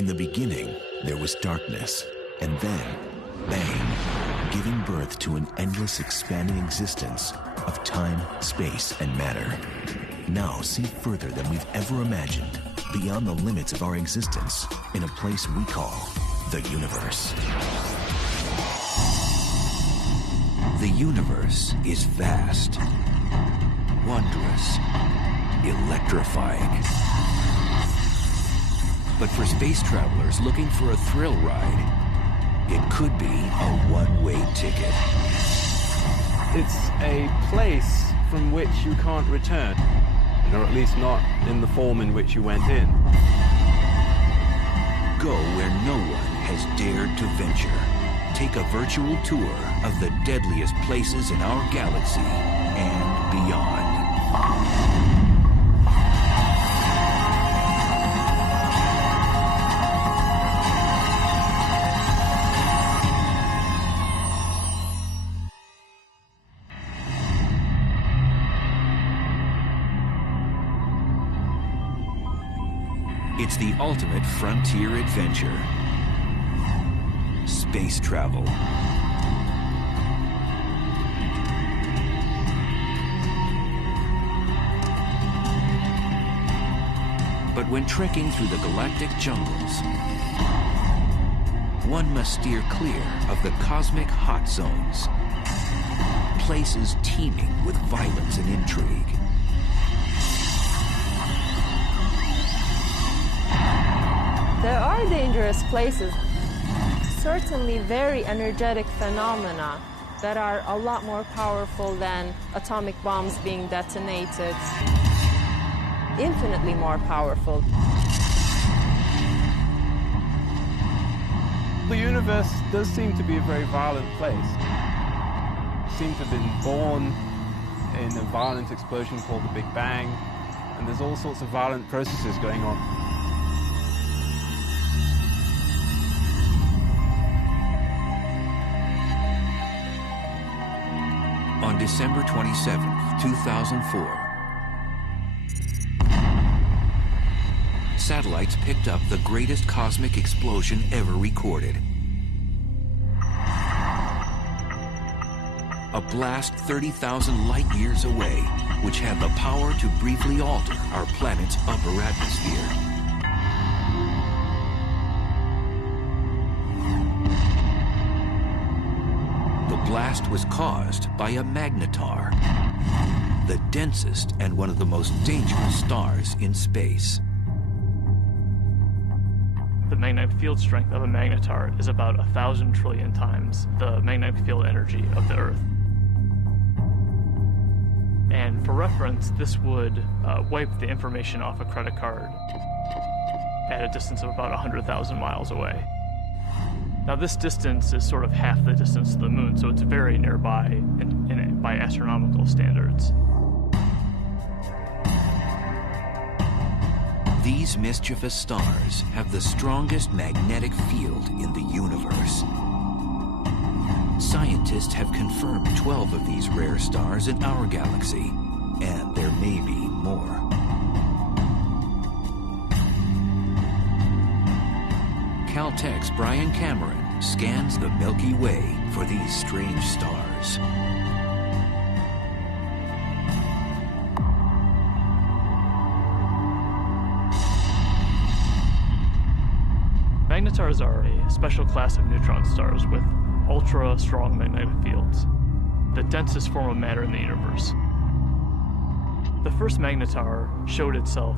In the beginning, there was darkness, and then, bang, giving birth to an endless expanding existence of time, space, and matter. Now see further than we've ever imagined, beyond the limits of our existence, in a place we call the universe. The universe is vast, wondrous, electrifying. But for space travelers looking for a thrill ride, it could be a one-way ticket. It's a place from which you can't return, or at least not in the form in which you went in. Go where no one has dared to venture. Take a virtual tour of the deadliest places in our galaxy and beyond. It's the ultimate frontier adventure. Space travel. But when trekking through the galactic jungles, one must steer clear of the cosmic hot zones, places teeming with violence and intrigue. There are dangerous places, certainly very energetic phenomena that are a lot more powerful than atomic bombs being detonated, infinitely more powerful. The universe does seem to be a very violent place. It seems to have been born in a violent explosion called the Big Bang, and there's all sorts of violent processes going on. On December 27, 2004, satellites picked up the greatest cosmic explosion ever recorded. A blast 30,000 light years away, which had the power to briefly alter our planet's upper atmosphere. The blast was caused by a magnetar, the densest and one of the most dangerous stars in space. The magnetic field strength of a magnetar is about 1,000 trillion times the magnetic field energy of the Earth. And for reference, this would wipe the information off a credit card at a distance of about 100,000 miles away. Now this distance is sort of half the distance to the moon, so it's very nearby by astronomical standards. These mischievous stars have the strongest magnetic field in the universe. Scientists have confirmed 12 of these rare stars in our galaxy, and there may be more. Caltech's Brian Cameron scans the Milky Way for these strange stars. Magnetars are a special class of neutron stars with ultra-strong magnetic fields, the densest form of matter in the universe. The first magnetar showed itself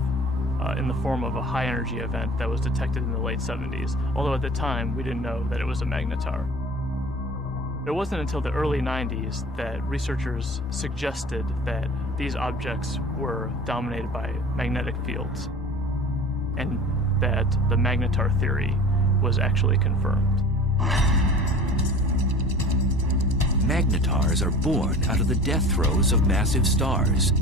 in the form of a high-energy event that was detected in the late 70s, although at the time we didn't know that it was a magnetar. It wasn't until the early 90s that researchers suggested that these objects were dominated by magnetic fields, and that the magnetar theory was actually confirmed. Magnetars are born out of the death throes of massive stars.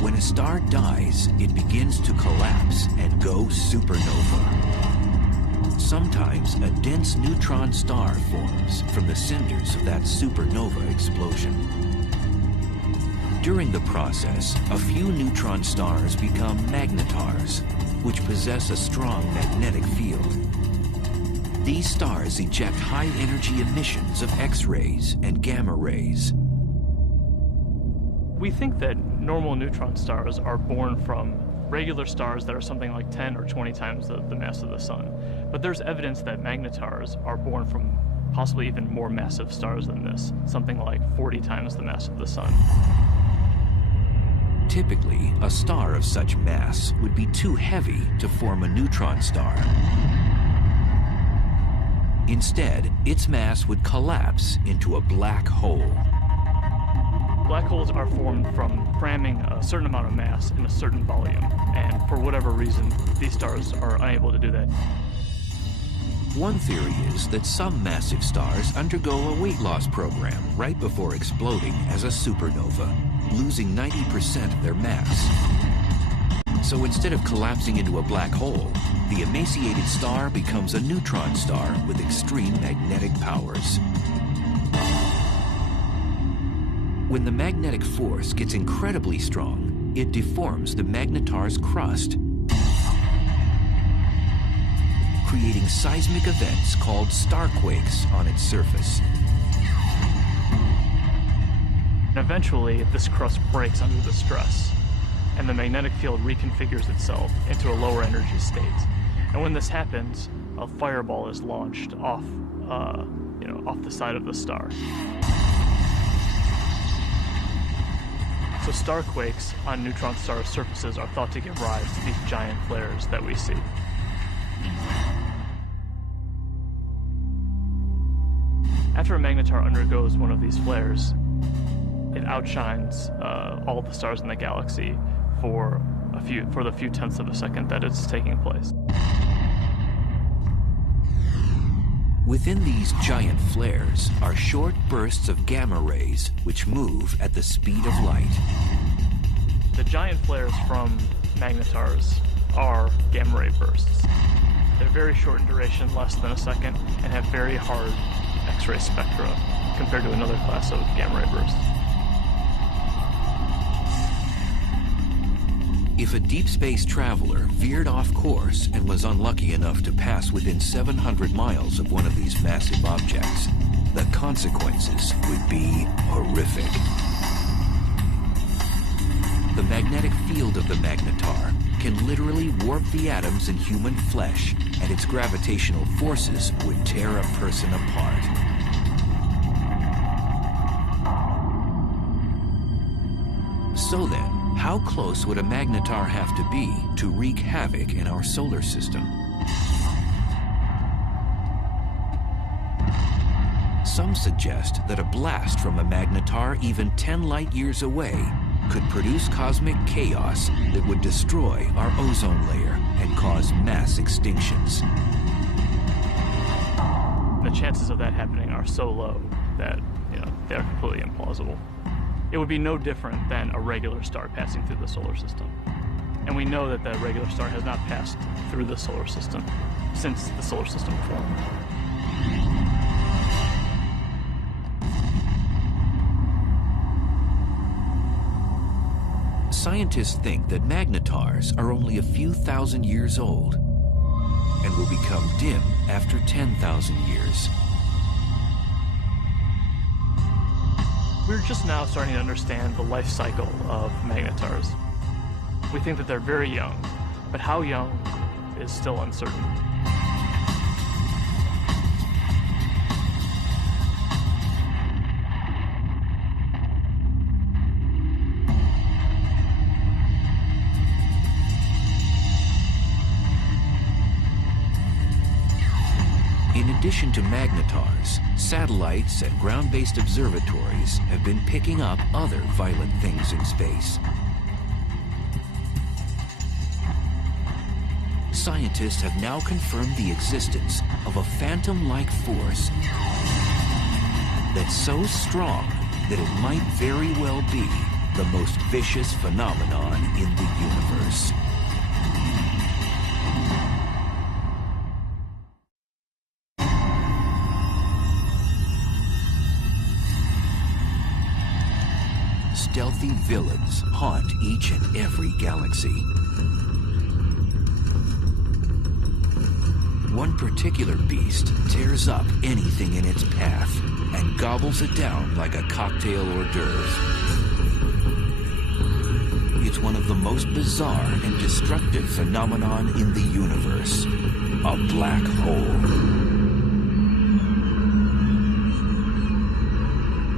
When a star dies, it begins to collapse and go supernova. Sometimes a dense neutron star forms from the cinders of that supernova explosion. During the process, a few neutron stars become magnetars, which possess a strong magnetic field. These stars eject high-energy emissions of X-rays and gamma rays. We think that normal neutron stars are born from regular stars that are something like 10 or 20 times the mass of the sun. But there's evidence that magnetars are born from possibly even more massive stars than this, something like 40 times the mass of the sun. Typically, a star of such mass would be too heavy to form a neutron star. Instead, its mass would collapse into a black hole. Black holes are formed from cramming a certain amount of mass in a certain volume, and for whatever reason, these stars are unable to do that. One theory is that some massive stars undergo a weight loss program right before exploding as a supernova, losing 90% of their mass. So instead of collapsing into a black hole, the emaciated star becomes a neutron star with extreme magnetic powers. When the magnetic force gets incredibly strong, it deforms the magnetar's crust, creating seismic events called starquakes on its surface. And eventually, this crust breaks under the stress, and the magnetic field reconfigures itself into a lower energy state. And when this happens, a fireball is launched off the side of the star. So starquakes on neutron star surfaces are thought to give rise to these giant flares that we see. After a magnetar undergoes one of these flares, it outshines all the stars in the galaxy for the few tenths of a second that it's taking place. Within these giant flares are short bursts of gamma rays which move at the speed of light. The giant flares from magnetars are gamma ray bursts. They're very short in duration, less than a second, and have very hard X-ray spectra compared to another class of gamma ray bursts. If a deep space traveler veered off course and was unlucky enough to pass within 700 miles of one of these massive objects, the consequences would be horrific. The magnetic field of the magnetar can literally warp the atoms in human flesh, and its gravitational forces would tear a person apart. So then, how close would a magnetar have to be to wreak havoc in our solar system? Some suggest that a blast from a magnetar even 10 light-years away could produce cosmic chaos that would destroy our ozone layer and cause mass extinctions. The chances of that happening are so low that, they're completely implausible. It would be no different than a regular star passing through the solar system. And we know that the regular star has not passed through the solar system since the solar system formed. Scientists think that magnetars are only a few thousand years old and will become dim after 10,000 years. We're just now starting to understand the life cycle of magnetars. We think that they're very young, but how young is still uncertain. In addition to magnetars, satellites and ground-based observatories have been picking up other violent things in space. Scientists have now confirmed the existence of a phantom-like force that's so strong that it might very well be the most vicious phenomenon in the universe. Stealthy villains haunt each and every galaxy. One particular beast tears up anything in its path and gobbles it down like a cocktail hors d'oeuvre. It's one of the most bizarre and destructive phenomenon in the universe, a black hole.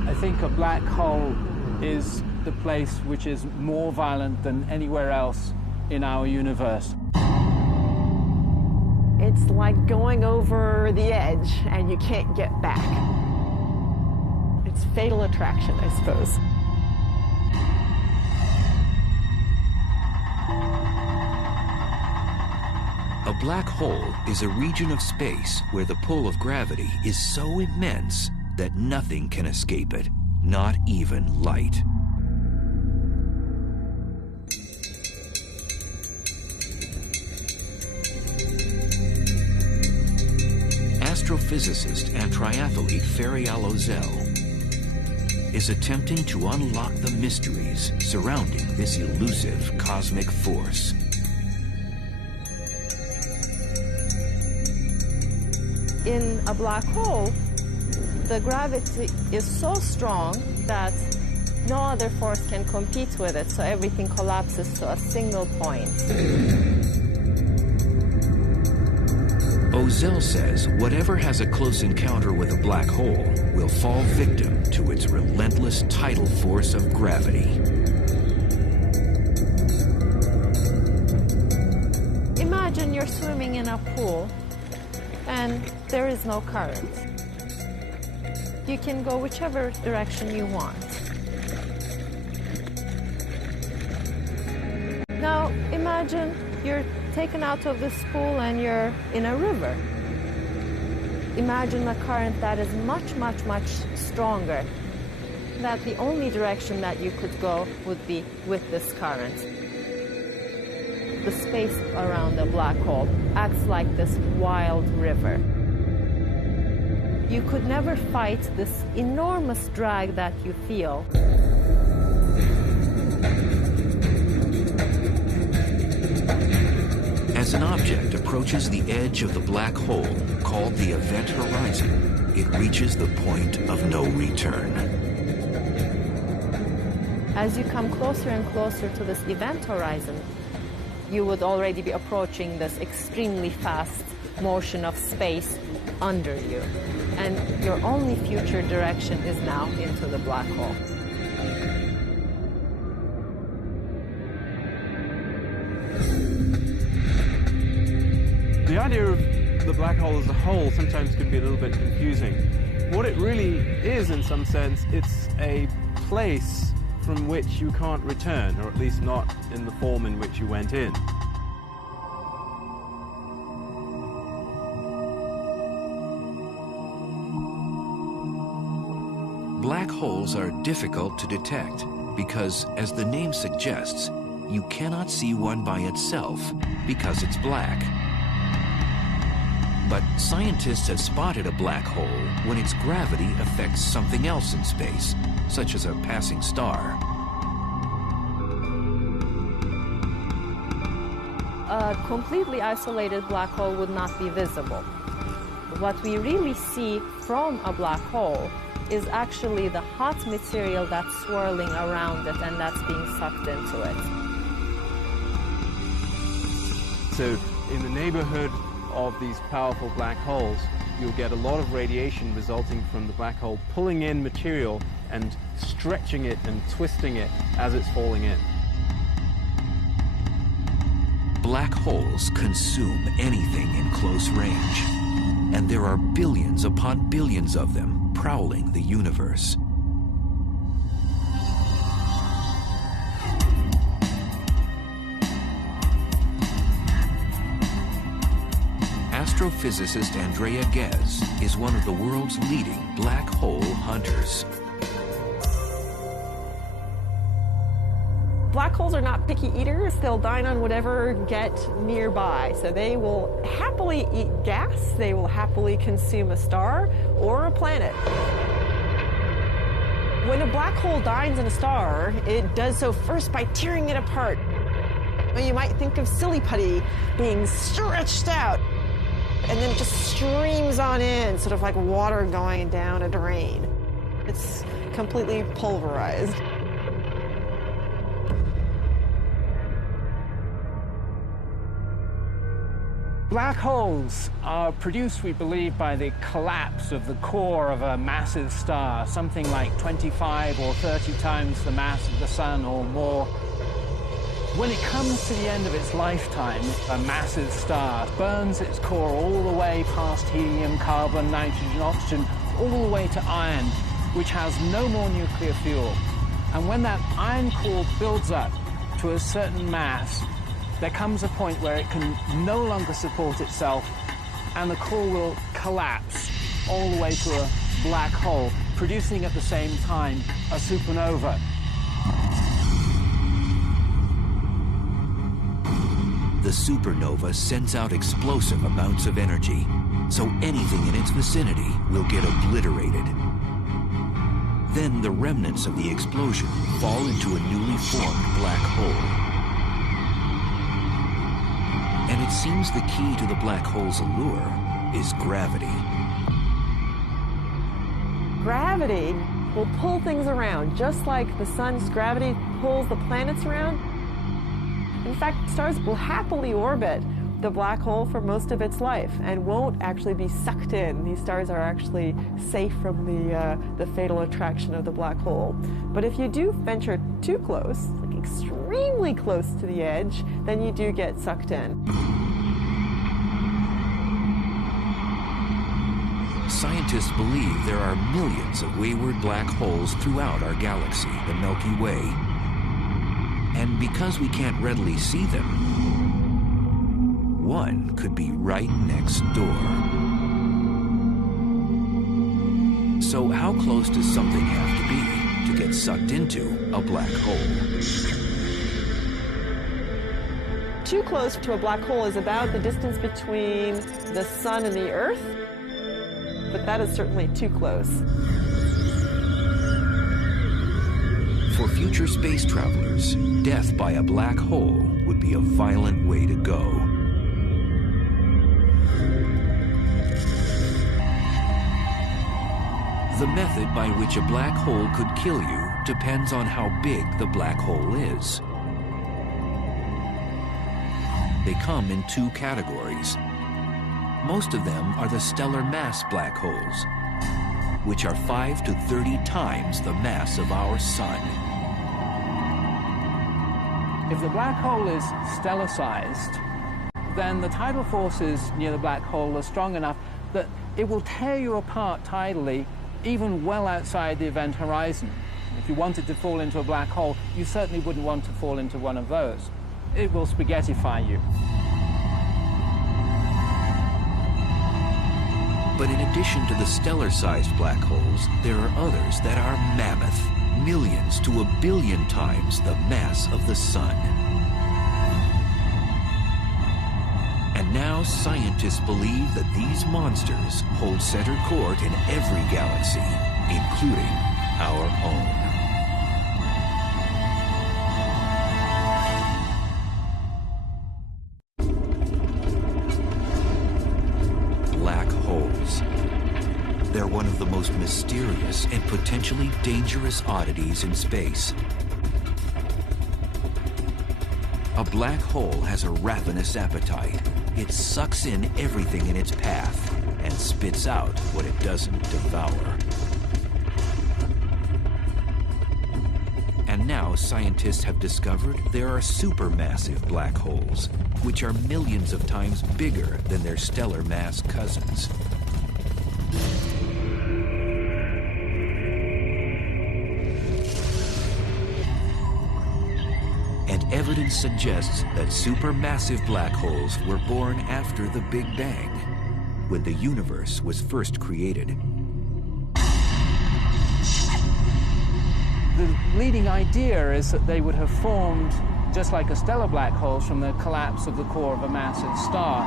I think a black hole is the place which is more violent than anywhere else in our universe. It's like going over the edge and you can't get back. It's fatal attraction, I suppose. A black hole is a region of space where the pull of gravity is so immense that nothing can escape it, not even light. Astrophysicist and triathlete Ferial Ozel is attempting to unlock the mysteries surrounding this elusive cosmic force. In a black hole, the gravity is so strong that no other force can compete with it, so everything collapses to a single point. Ozel says whatever has a close encounter with a black hole will fall victim to its relentless tidal force of gravity. Imagine you're swimming in a pool and there is no current. You can go whichever direction you want. Now imagine you're taken out of this pool and you're in a river. Imagine a current that is much, much, much stronger. That the only direction that you could go would be with this current. The space around the black hole acts like this wild river. You could never fight this enormous drag that you feel. As an object approaches the edge of the black hole, called the event horizon, it reaches the point of no return. As you come closer and closer to this event horizon, you would already be approaching this extremely fast motion of space under you. And your only future direction is now into the black hole. The idea of the black hole as a whole sometimes can be a little bit confusing. What it really is, in some sense, it's a place from which you can't return, or at least not in the form in which you went in. Black holes are difficult to detect because, as the name suggests, you cannot see one by itself because it's black. But scientists have spotted a black hole when its gravity affects something else in space, such as a passing star. A completely isolated black hole would not be visible. What we really see from a black hole is actually the hot material that's swirling around it and that's being sucked into it. So in the neighborhood of these powerful black holes, you'll get a lot of radiation resulting from the black hole pulling in material and stretching it and twisting it as it's falling in. Black holes consume anything in close range, and there are billions upon billions of them prowling the universe. Astrophysicist Andrea Ghez is one of the world's leading black hole hunters. Black holes are not picky eaters. They'll dine on whatever get nearby. So they will happily eat gas. They will happily consume a star or a planet. When a black hole dines on a star, it does so first by tearing it apart. You might think of silly putty being stretched out. and then it just streams on in, sort of like water going down a drain. It's completely pulverized. Black holes are produced, we believe, by the collapse of the core of a massive star, something like 25 or 30 times the mass of the sun or more. When it comes to the end of its lifetime, a massive star burns its core all the way past helium, carbon, nitrogen, oxygen, all the way to iron, which has no more nuclear fuel. And when that iron core builds up to a certain mass, there comes a point where it can no longer support itself, and the core will collapse all the way to a black hole, producing at the same time a supernova. The supernova sends out explosive amounts of energy, so anything in its vicinity will get obliterated. Then the remnants of the explosion fall into a newly formed black hole. And it seems the key to the black hole's allure is gravity. Gravity will pull things around, just like the sun's gravity pulls the planets around. In fact, stars will happily orbit the black hole for most of its life and won't actually be sucked in. These stars are actually safe from the fatal attraction of the black hole. But if you do venture too close, like extremely close to the edge, then you do get sucked in. Scientists believe there are millions of wayward black holes throughout our galaxy, the Milky Way. And because we can't readily see them, one could be right next door. So how close does something have to be to get sucked into a black hole? Too close to a black hole is about the distance between the sun and the Earth, but that is certainly too close. For future space travelers, death by a black hole would be a violent way to go. The method by which a black hole could kill you depends on how big the black hole is. They come in two categories. Most of them are the stellar mass black holes, which are 5 to 30 times the mass of our sun. If the black hole is stellar-sized, then the tidal forces near the black hole are strong enough that it will tear you apart tidally, even well outside the event horizon. If you wanted to fall into a black hole, you certainly wouldn't want to fall into one of those. It will spaghettify you. But in addition to the stellar-sized black holes, there are others that are mammoth, millions to a billion times the mass of the sun. And now scientists believe that these monsters hold center court in every galaxy, including our own. Black holes. They're one of the most mysterious and potentially dangerous oddities in space. A black hole has a ravenous appetite. It sucks in everything in its path and spits out what it doesn't devour. And now scientists have discovered there are supermassive black holes, which are millions of times bigger than their stellar mass cousins. And evidence suggests that supermassive black holes were born after the Big Bang, when the universe was first created. The leading idea is that they would have formed just like a stellar black hole from the collapse of the core of a massive star.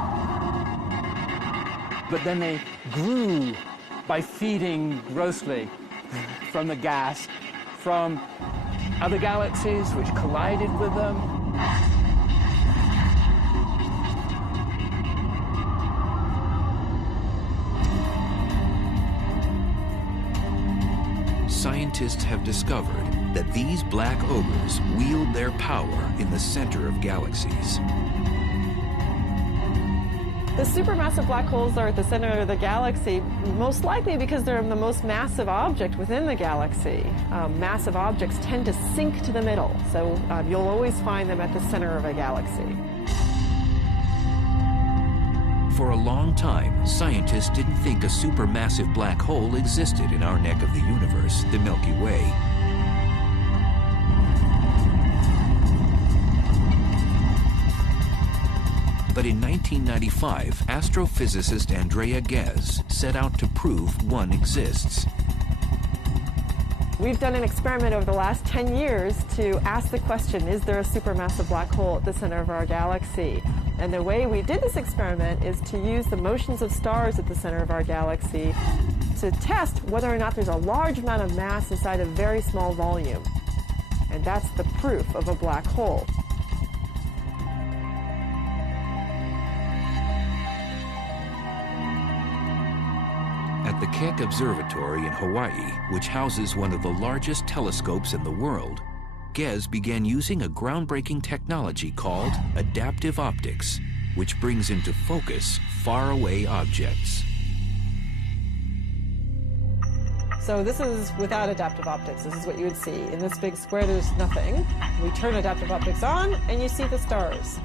But then they grew by feeding grossly from the gas, from other galaxies which collided with them. scientists have discovered that these black ogres wield their power in the center of galaxies. The supermassive black holes are at the center of the galaxy, most likely because they're the most massive object within the galaxy. Massive objects tend to sink to the middle, so you'll always find them at the center of a galaxy. For a long time, scientists didn't think a supermassive black hole existed in our neck of the universe, the Milky Way. But in 1995, astrophysicist Andrea Ghez set out to prove one exists. We've done an experiment over the last 10 years to ask the question, is there a supermassive black hole at the center of our galaxy? And the way we did this experiment is to use the motions of stars at the center of our galaxy to test whether or not there's a large amount of mass inside a very small volume. And that's the proof of a black hole. At the Keck Observatory in Hawaii, which houses one of the largest telescopes in the world, Ghez began using a groundbreaking technology called adaptive optics, which brings into focus faraway objects. So this is without adaptive optics. This is what you would see. In this big square, there's nothing. We turn adaptive optics on, and you see the stars.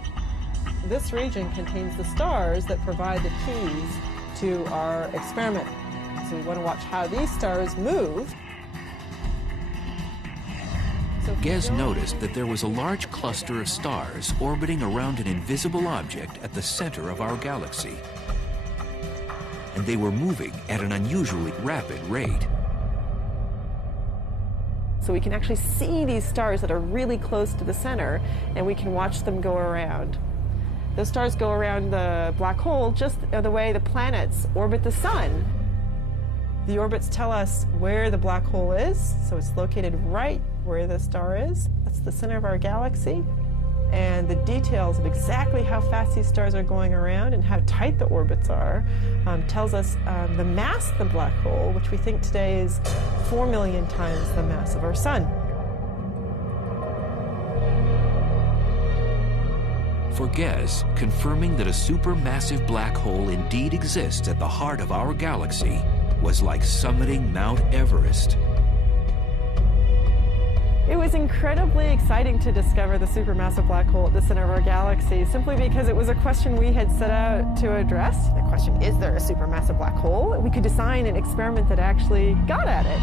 This region contains the stars that provide the keys to our experiment. So we want to watch how these stars move. Ghez noticed that there was a large cluster of stars orbiting around an invisible object at the center of our galaxy. And they were moving at an unusually rapid rate. So we can actually see these stars that are really close to the center, and we can watch them go around. Those stars go around the black hole just the way the planets orbit the sun. The orbits tell us where the black hole is, so it's located right where the star is. That's the center of our galaxy. And the details of exactly how fast these stars are going around and how tight the orbits are tells us the mass of the black hole, which we think today is 4 million times the mass of our sun. For Ghez, confirming that a supermassive black hole indeed exists at the heart of our galaxy was like summiting Mount Everest. It was incredibly exciting to discover the supermassive black hole at the center of our galaxy, simply because it was a question we had set out to address. The question, is there a supermassive black hole? We could design an experiment that actually got at it.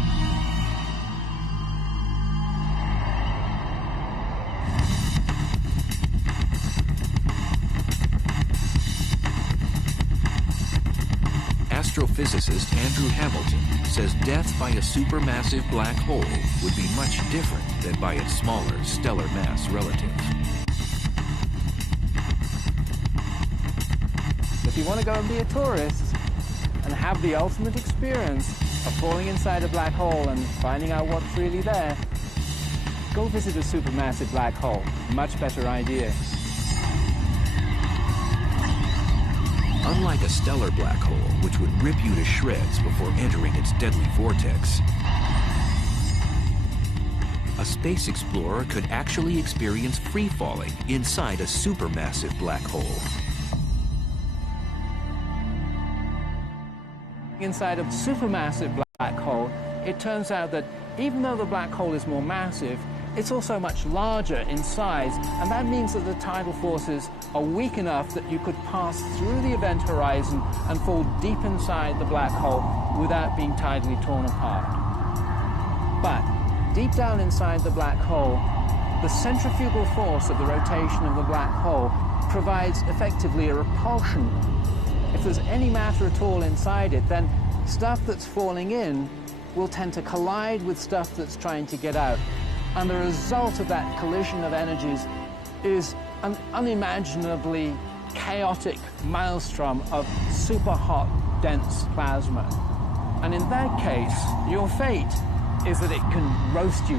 Astrophysicist Andrew Hamilton says death by a supermassive black hole would be much different than by its smaller stellar mass relative. If you want to go and be a tourist and have the ultimate experience of falling inside a black hole and finding out what's really there, go visit a supermassive black hole. Much better idea. Unlike a stellar black hole, which would rip you to shreds before entering its deadly vortex, a space explorer could actually experience free-falling inside a supermassive black hole. Inside a supermassive black hole, it turns out that even though the black hole is more massive, it's also much larger in size, and that means that the tidal forces are weak enough that you could pass through the event horizon and fall deep inside the black hole without being tidally torn apart. But deep down inside the black hole, the centrifugal force of the rotation of the black hole provides effectively a repulsion. If there's any matter at all inside it, then stuff that's falling in will tend to collide with stuff that's trying to get out. And the result of that collision of energies is an unimaginably chaotic maelstrom of super hot, dense plasma. And in that case, your fate is that it can roast you.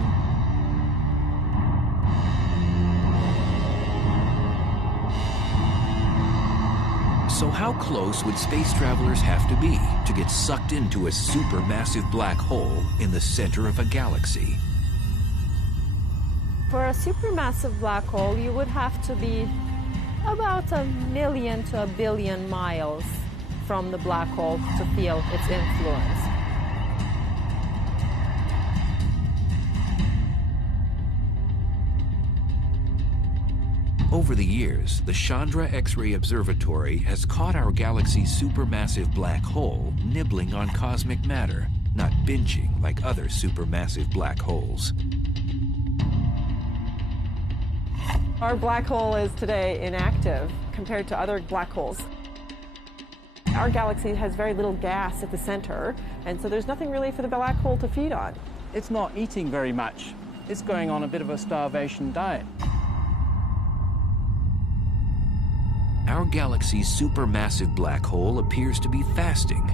So how close would space travelers have to be to get sucked into a supermassive black hole in the center of a galaxy? For a supermassive black hole, you would have to be about 1 million to 1 billion miles from the black hole to feel its influence. Over the years, the Chandra X-ray Observatory has caught our galaxy's supermassive black hole nibbling on cosmic matter, not binging like other supermassive black holes. Our black hole is today inactive compared to other black holes. Our galaxy has very little gas at the center, and so there's nothing really for the black hole to feed on. It's not eating very much. It's going on a bit of a starvation diet. Our galaxy's supermassive black hole appears to be fasting.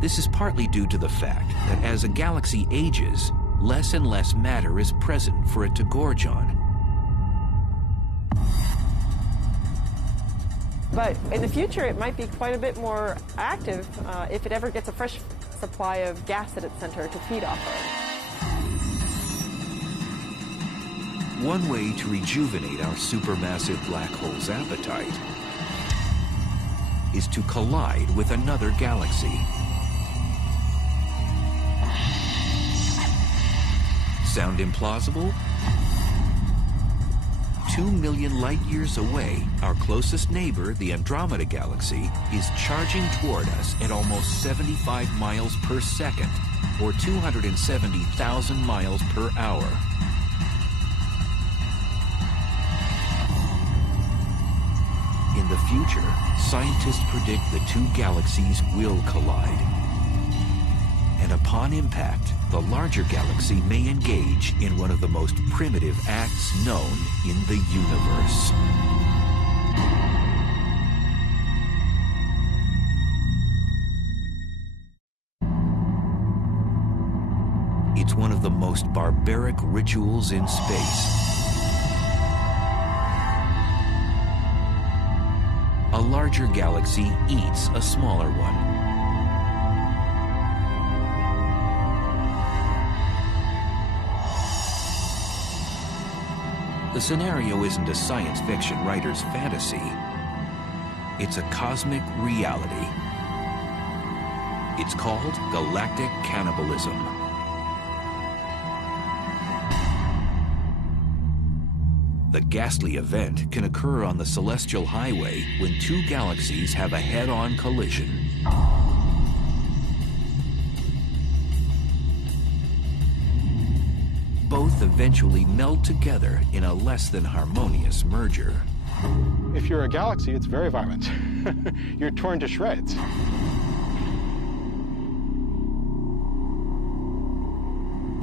This is partly due to the fact that as a galaxy ages, less and less matter is present for it to gorge on. But in the future, it might be quite a bit more active if it ever gets a fresh supply of gas at its center to feed off of. One way to rejuvenate our supermassive black hole's appetite is to collide with another galaxy. Sound implausible? 2 million light-years away, our closest neighbor, the Andromeda Galaxy, is charging toward us at almost 75 miles per second, or 270,000 miles per hour. In the future, scientists predict the two galaxies will collide. And upon impact, the larger galaxy may engage in one of the most primitive acts known in the universe. It's one of the most barbaric rituals in space. A larger galaxy eats a smaller one. The scenario isn't a science fiction writer's fantasy. It's a cosmic reality. It's called galactic cannibalism. The ghastly event can occur on the celestial highway when two galaxies have a head-on collision. Both eventually meld together in a less than harmonious merger. If you're a galaxy, it's very violent. You're torn to shreds.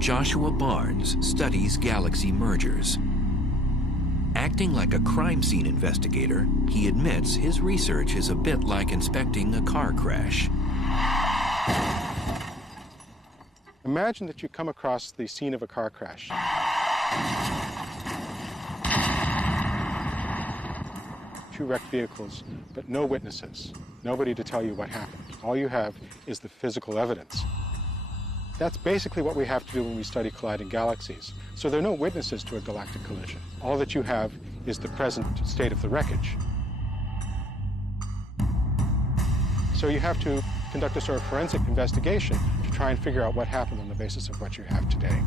Joshua Barnes studies galaxy mergers. Acting like a crime scene investigator, he admits his research is a bit like inspecting a car crash. Imagine that you come across the scene of a car crash. Two wrecked vehicles, but no witnesses, nobody to tell you what happened. All you have is the physical evidence. That's basically what we have to do when we study colliding galaxies. So there are no witnesses to a galactic collision. All that you have is the present state of the wreckage. So you have to conduct a sort of forensic investigation to try and figure out what happened on the basis of what you have today.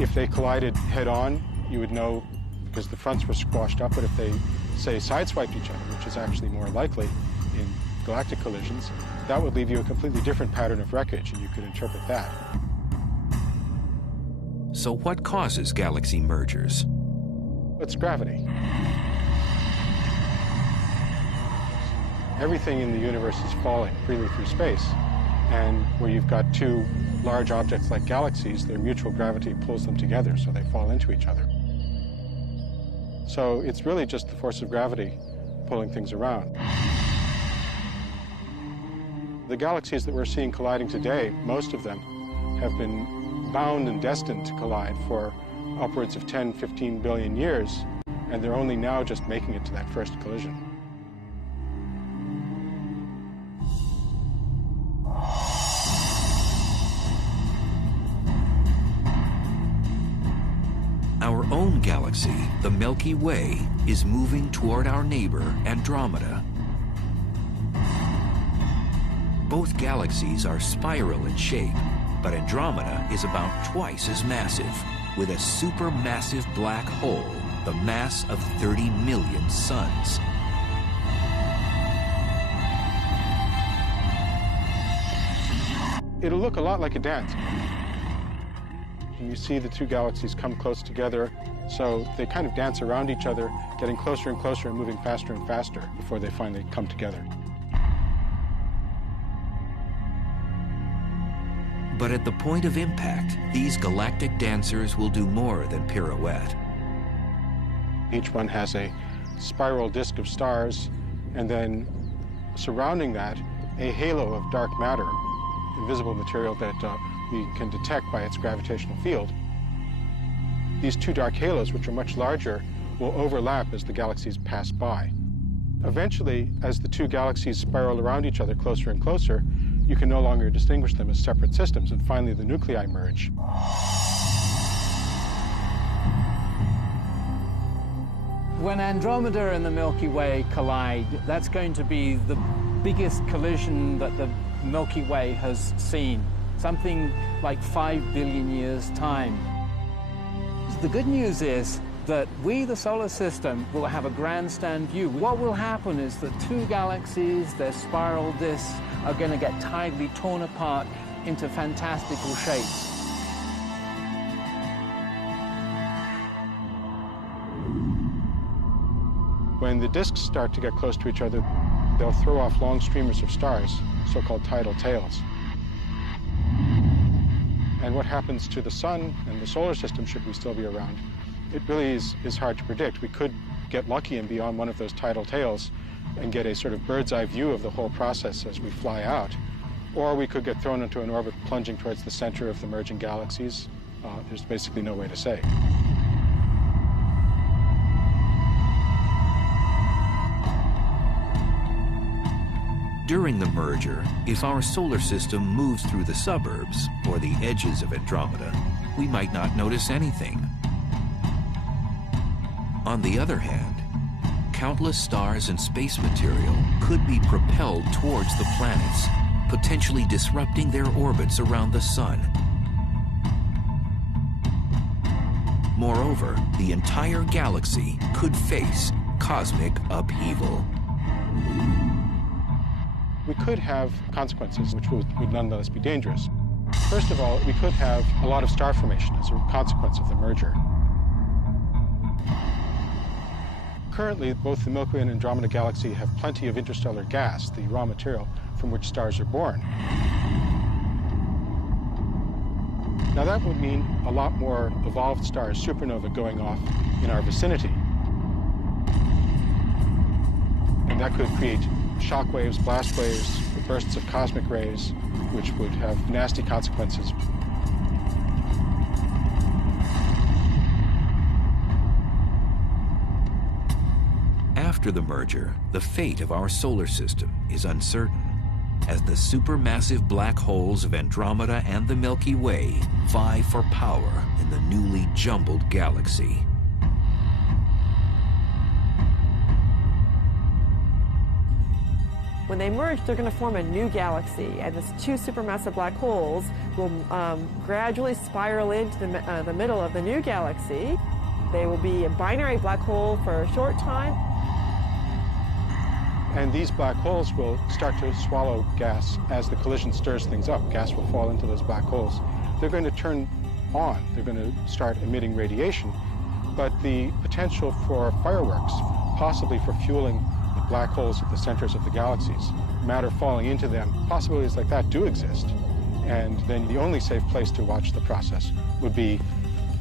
If they collided head-on, you would know because the fronts were squashed up, but if they, say, sideswiped each other, which is actually more likely in galactic collisions, that would leave you a completely different pattern of wreckage, and you could interpret that. So what causes galaxy mergers? It's gravity. Everything in the universe is falling freely through space, and where you've got two large objects like galaxies, their mutual gravity pulls them together, so they fall into each other. So it's really just the force of gravity pulling things around. The galaxies that we're seeing colliding today, most of them have been bound and destined to collide for upwards of 10, 15 billion years. and they're only now just making it to that first collision. Our own galaxy, the Milky Way, is moving toward our neighbor, Andromeda. Both galaxies are spiral in shape, but Andromeda is about twice as massive, with a supermassive black hole, the mass of 30 million suns. It'll look a lot like a dance. And you see the two galaxies come close together, so they kind of dance around each other, getting closer and closer and moving faster and faster before they finally come together. But at the point of impact, these galactic dancers will do more than pirouette. Each one has a spiral disk of stars, and then surrounding that, a halo of dark matter, invisible material that we can detect by its gravitational field. These two dark halos, which are much larger, will overlap as the galaxies pass by. Eventually, as the two galaxies spiral around each other closer and closer, you can no longer distinguish them as separate systems, and finally the nuclei merge. When Andromeda and the Milky Way collide, that's going to be the biggest collision that the Milky Way has seen, something like 5 billion years' time. The good news is that we, the solar system, will have a grandstand view. What will happen is that two galaxies, their spiral disks, are going to get tidally torn apart into fantastical shapes. When the disks start to get close to each other, they'll throw off long streamers of stars, so-called tidal tails. And what happens to the sun and the solar system, should we still be around, it really is hard to predict. We could get lucky and be on one of those tidal tails and get a sort of bird's eye view of the whole process as we fly out. Or we could get thrown into an orbit plunging towards the center of the merging galaxies. There's basically no way to say. During the merger, if our solar system moves through the suburbs or the edges of Andromeda, we might not notice anything. On the other hand, countless stars and space material could be propelled towards the planets, potentially disrupting their orbits around the sun. Moreover, the entire galaxy could face cosmic upheaval. We could have consequences which would nonetheless be dangerous. First of all, we could have a lot of star formation as a consequence of the merger. Currently, both the Milky Way and Andromeda galaxy have plenty of interstellar gas, the raw material from which stars are born. Now that would mean a lot more evolved stars, supernova, going off in our vicinity. And that could create shock waves, blast waves, bursts of cosmic rays, which would have nasty consequences. After the merger, the fate of our solar system is uncertain, as the supermassive black holes of Andromeda and the Milky Way vie for power in the newly jumbled galaxy. When they merge, they're going to form a new galaxy, and these two supermassive black holes will gradually spiral into the middle of the new galaxy. They will be a binary black hole for a short time. And these black holes will start to swallow gas as the collision stirs things up. Gas will fall into those black holes. They're going to turn on. They're going to start emitting radiation. But the potential for fireworks, possibly for fueling the black holes at the centers of the galaxies, matter falling into them, possibilities like that do exist. And then the only safe place to watch the process would be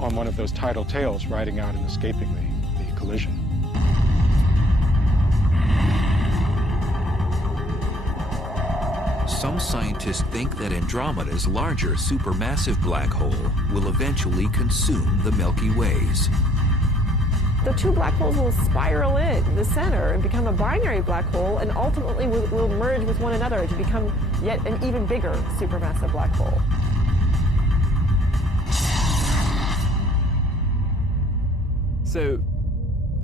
on one of those tidal tails riding out and escaping the collision. Some scientists think that Andromeda's larger supermassive black hole will eventually consume the Milky Ways. the two black holes will spiral in the center and become a binary black hole, and ultimately will merge with one another to become yet an even bigger supermassive black hole. So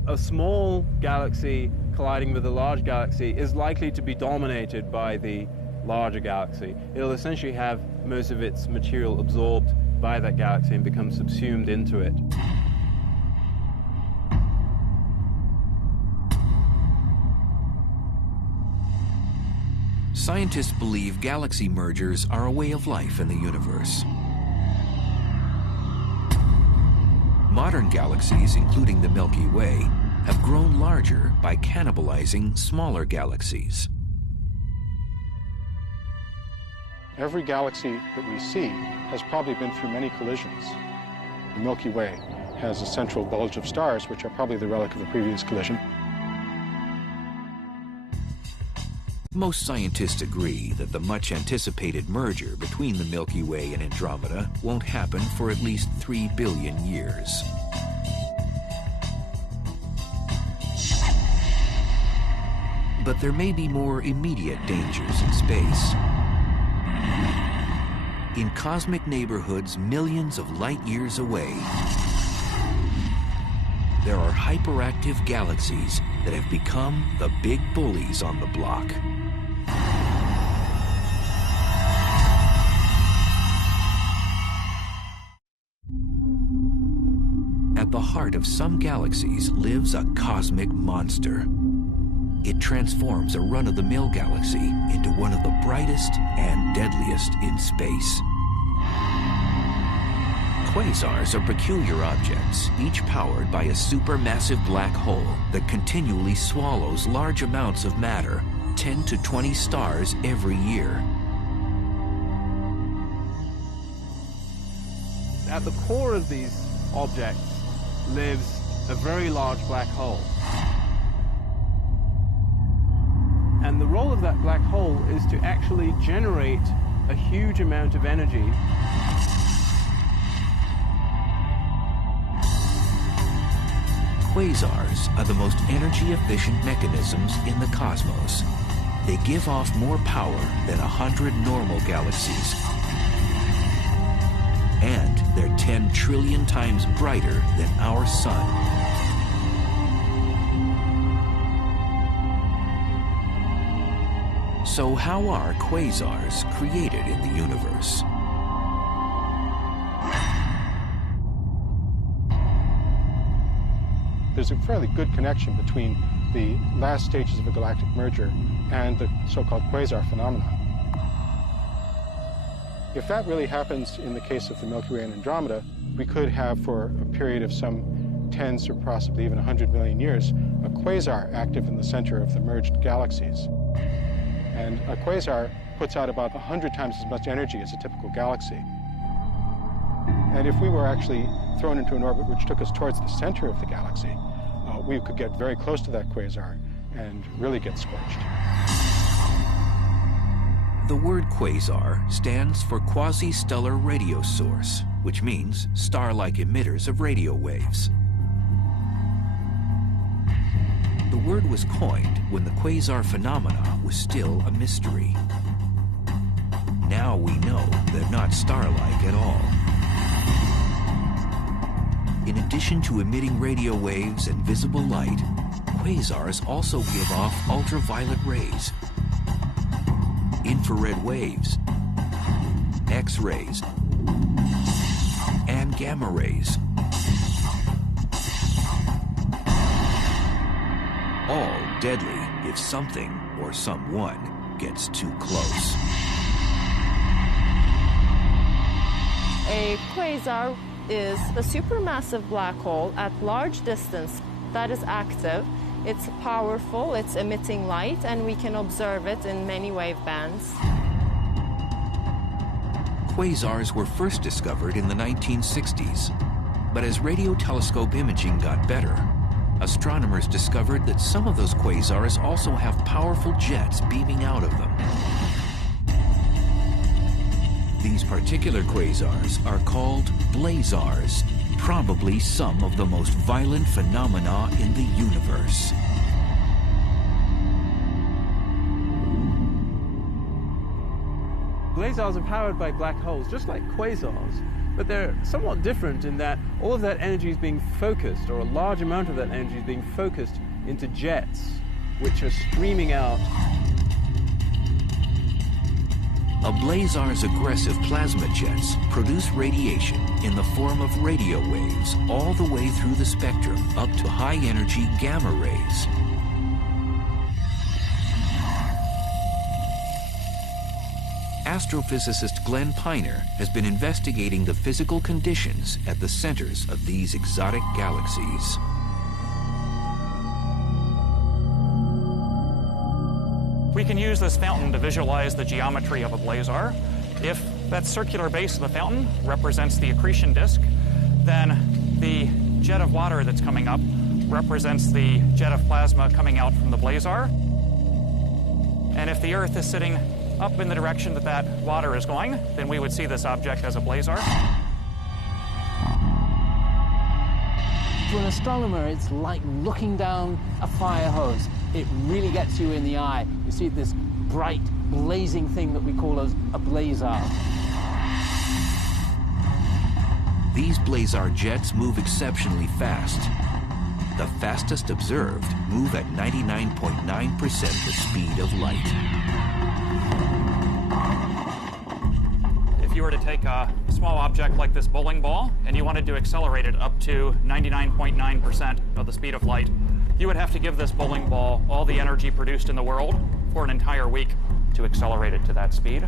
a small galaxy colliding with a large galaxy is likely to be dominated by the larger galaxy. It'll essentially have most of its material absorbed by that galaxy and become subsumed into it. Scientists believe galaxy mergers are a way of life in the universe. Modern galaxies, including the Milky Way, have grown larger by cannibalizing smaller galaxies. Every galaxy that we see has probably been through many collisions. The Milky Way has a central bulge of stars, which are probably the relic of a previous collision. Most scientists agree that the much-anticipated merger between the Milky Way and Andromeda won't happen for at least 3 billion years. But there may be more immediate dangers in space. In cosmic neighborhoods millions of light years away, there are hyperactive galaxies that have become the big bullies on the block. At the heart of some galaxies lives a cosmic monster. It transforms a run-of-the-mill galaxy into one of the brightest and deadliest in space. Quasars are peculiar objects, each powered by a supermassive black hole that continually swallows large amounts of matter, 10 to 20 stars every year. At the core of these objects lives a very large black hole. And the role of that black hole is to actually generate a huge amount of energy. Quasars are the most energy-efficient mechanisms in the cosmos. They give off more power than 100 normal galaxies. And they're 10 trillion times brighter than our sun. So how are quasars created in the universe? There's a fairly good connection between the last stages of a galactic merger and the so-called quasar phenomena. If that really happens in the case of the Milky Way and Andromeda, we could have, for a period of some tens or possibly even 100 million years, a quasar active in the center of the merged galaxies. And a quasar puts out about 100 times as much energy as a typical galaxy. And if we were actually thrown into an orbit which took us towards the center of the galaxy, we could get very close to that quasar and really get scorched. The word quasar stands for quasi-stellar radio source, which means star-like emitters of radio waves. The word was coined when the quasar phenomena was still a mystery. Now we know they're not star-like at all. In addition to emitting radio waves and visible light, quasars also give off ultraviolet rays, infrared waves, X-rays, and gamma rays. All deadly if something or someone gets too close. A quasar is a supermassive black hole at large distance that is active. It's powerful, it's emitting light, and we can observe it in many wave bands. Quasars were first discovered in the 1960s, but as radio telescope imaging got better, astronomers discovered that some of those quasars also have powerful jets beaming out of them. These particular quasars are called blazars, probably some of the most violent phenomena in the universe. Blazars are powered by black holes, just like quasars, but they're somewhat different in that all of that energy is being focused, or a large amount of that energy is being focused into jets, which are streaming out. A blazar's aggressive plasma jets produce radiation in the form of radio waves all the way through the spectrum up to high-energy gamma rays. Astrophysicist Glenn Piner has been investigating the physical conditions at the centers of these exotic galaxies. We can use this fountain to visualize the geometry of a blazar. If that circular base of the fountain represents the accretion disk, then the jet of water that's coming up represents the jet of plasma coming out from the blazar. And if the Earth is sitting up in the direction that that water is going, then we would see this object as a blazar. To an astronomer, it's like looking down a fire hose. It really gets you in the eye. You see this bright, blazing thing that we call a blazar. These blazar jets move exceptionally fast. The fastest observed move at 99.9% the speed of light. If you were to take a small object like this bowling ball and you wanted to accelerate it up to 99.9% of the speed of light, you would have to give this bowling ball all the energy produced in the world for an entire week to accelerate it to that speed.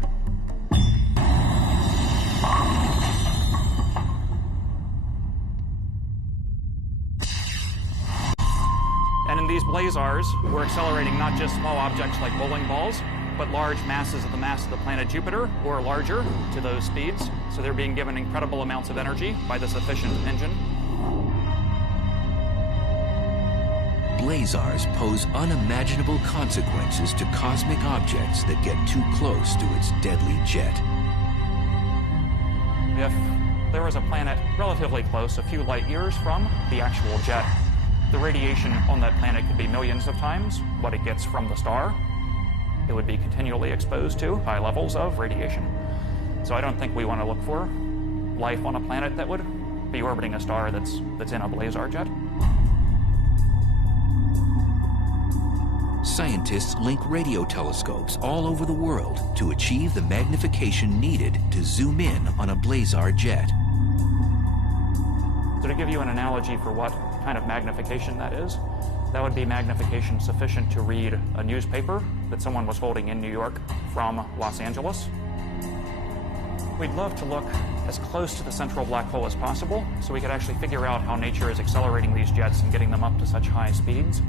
And in these blazars, we're accelerating not just small objects like bowling balls, but large masses of the mass of the planet Jupiter, or larger, to those speeds. So they're being given incredible amounts of energy by this efficient engine. Blazars pose unimaginable consequences to cosmic objects that get too close to its deadly jet. If there was a planet relatively close, a few light years from the actual jet, the radiation on that planet could be millions of times what it gets from the star. It would be continually exposed to high levels of radiation. So I don't think we want to look for life on a planet that would be orbiting a star that's in a blazar jet. Scientists link radio telescopes all over the world to achieve the magnification needed to zoom in on a blazar jet. So to give you an analogy for what kind of magnification that is, that would be magnification sufficient to read a newspaper that someone was holding in New York from Los Angeles. We'd love to look as close to the central black hole as possible so we could actually figure out how nature is accelerating these jets and getting them up to such high speeds.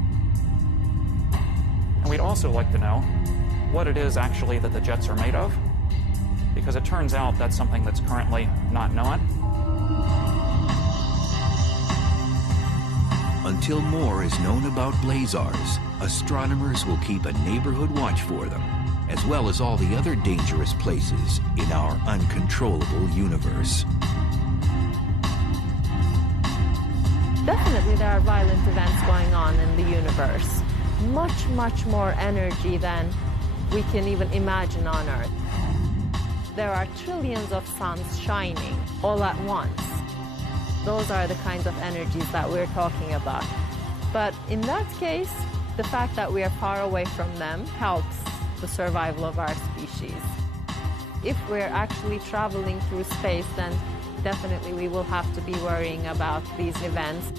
And we'd also like to know what it is actually that the jets are made of, because it turns out that's something that's currently not known. Until more is known about blazars, astronomers will keep a neighborhood watch for them, as well as all the other dangerous places in our uncontrollable universe. Definitely there are violent events going on in the universe. Much, much more energy than we can even imagine on Earth. There are trillions of suns shining all at once. Those are the kinds of energies that we're talking about. But in that case, the fact that we are far away from them helps the survival of our species. If we're actually traveling through space, then definitely we will have to be worrying about these events.